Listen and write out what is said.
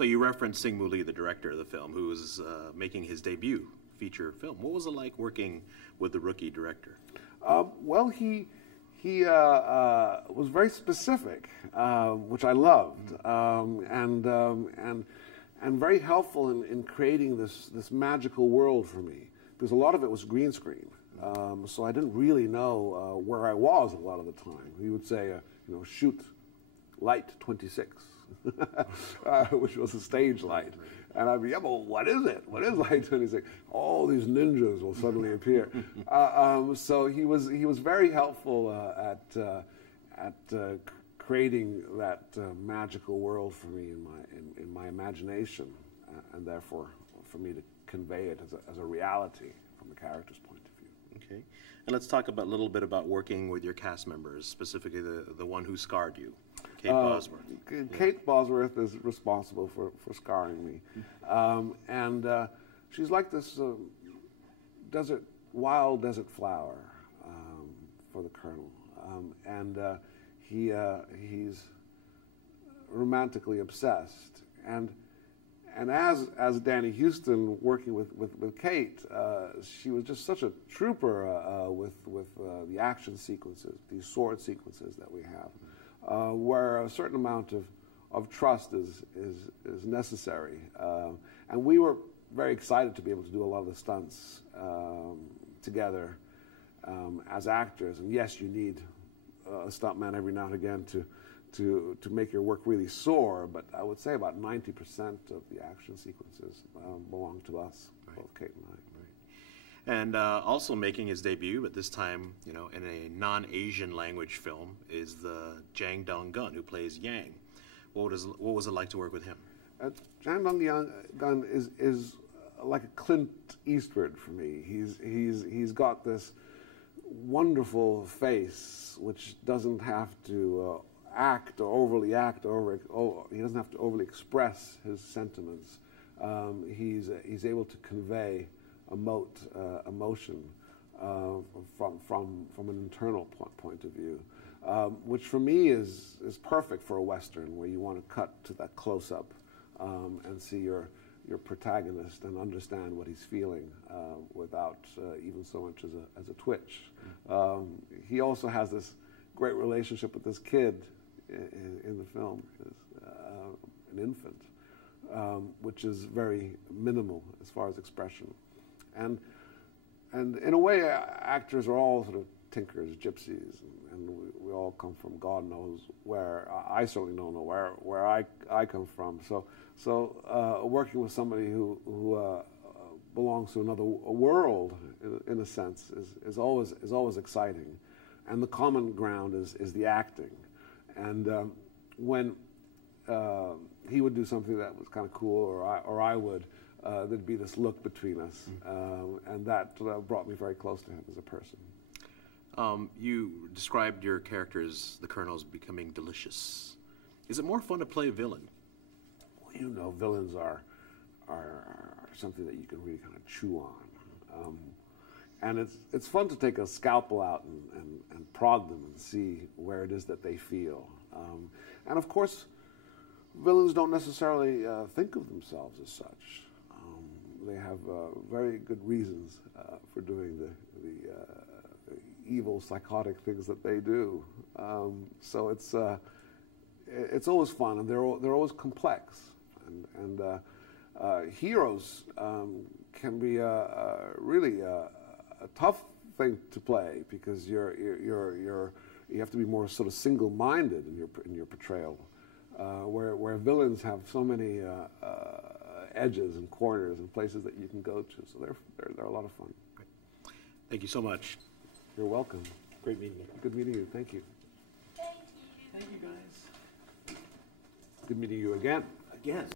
So you referenced Sngmoo Lee, the director of the film, who was making his debut feature film. What was it like working with the rookie director? Well, he was very specific, which I loved, and very helpful in creating this magical world for me, because a lot of it was green screen. So I didn't really know where I was a lot of the time. He would say, you know, shoot light 26, which was a stage light. And I'd be, yeah, well, what is it? What is light 26? Oh, these ninjas will suddenly appear. So he was very helpful at creating that magical world for me in my imagination, and therefore for me to convey it as a reality from the character's point of view. Okay, and let's talk a little bit about working with your cast members, specifically the one who scarred you, Kate Bosworth. Kate Bosworth is responsible for scarring me, and she's like this wild desert flower for the Colonel, and he's romantically obsessed, and as Danny Huston working with Kate, she was just such a trooper with the action sequences, these sword sequences that we have, where a certain amount of trust is necessary, and we were very excited to be able to do a lot of the stunts together as actors. And yes, you need a stuntman every now and again to make your work really soar, but I would say about 90% of the action sequences belong to us, both Kate and I. Right. And also making his debut, at this time, you know, in a non-Asian language film, is the Jang Dong-gun, who plays Yang. What was it like to work with him? Jang Dong-gun is like a Clint Eastwood for me. He's got this wonderful face, which doesn't have to act or overly act, he doesn't have to overly express his sentiments. He's able to convey emotion from an internal point of view, which for me is perfect for a Western, where you want to cut to that close-up and see your protagonist and understand what he's feeling without even so much as a twitch. He also has this great relationship with this kid in the film, an infant, which is very minimal as far as expression. And in a way, actors are all sort of tinkers, gypsies, and we all come from God knows where. I certainly don't know where I come from. So working with somebody who belongs to another world, in a sense, is always exciting. And the common ground is the acting. And when he would do something that was kind of cool, or I would, there'd be this look between us, and that brought me very close to him as a person. You described your characters, the Colonels, becoming delicious. Is it more fun to play a villain? Well, you know, villains are something that you can really kind of chew on. And it's fun to take a scalpel out and prod them and see where it is that they feel. And of course, villains don't necessarily think of themselves as such. They have very good reasons for doing the evil, psychotic things that they do. So it's always fun, and they're always complex. And heroes can be really a tough thing to play, because you have to be more sort of single-minded in your portrayal, where villains have so many edges and corners and places that you can go to. So they're a lot of fun. Thank you so much. You're welcome. Great meeting you. Good meeting you. Thank you. Thank you. Thank you, guys. Good meeting you again. Again.